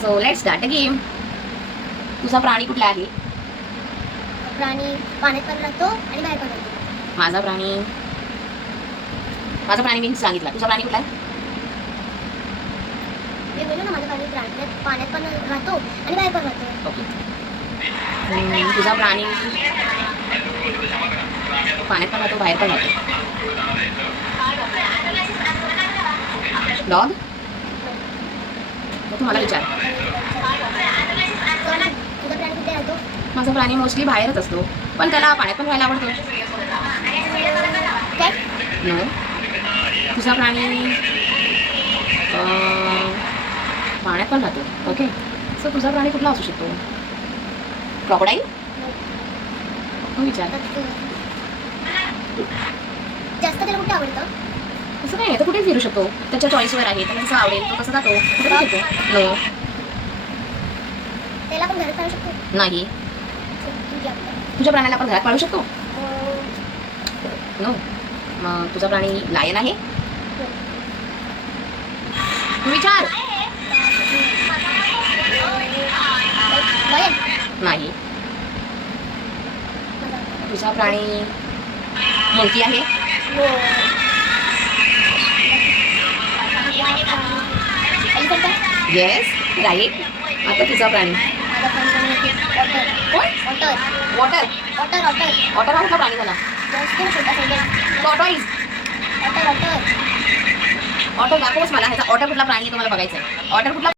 So let's start a game. तुझा प्राणी कुठला आहे? प्राणी पाण्यात पण राहतो आणि बाहेर पण राहतो. माझा प्राणी मी सांगितला. तुझा प्राणी कुठला आहे? मी बोललो ना माझा प्राणी पाण्यात पण राहतो आणि बाहेर पण राहतो. ओके. तुझा प्राणी पाण्यात पण राहतो, बाहेर पण राहतो. डॉग? तुम्हाला विचार. तुझा प्राणी कुठे राहतो? माझा प्राणी मोस्टली बाहेरच असतो, पण त्याला पाण्यात पण राहायला आवडतो. काय? नो. तुझा प्राणी पाण्यात पण राहतो. ओके. सो तुझा प्राणी कुठला असू शकतो? क्रॉकोडाईल? विचार. जास्त त्याला कुठे आवडतं? असं काय नाही, तो कुठेच फिरू शकतो. त्याच्या चॉईसवर आहे. त्याला जसं आवडेल तो कसं जातो, कुठे पण फिरतो. नो. त्याला पण घरात पाळू शकतो? नाही. तुझ्या प्राण्याला आपण घरात पाळू शकतो? नो. मग तुझा प्राणी लायन आहे? विचार. नाही. तुझा प्राणी मंकी आहे? Yes, right. आता तुझा प्राणी water water. Water water water हा कुठला प्राणी झाला? टॉर्टॉइज. वॉटर ऑटर दाखवच मला. ह्याचा ऑटर कुठला प्राणी आहे तुम्हाला बघायचा आहे. ऑटर कुठला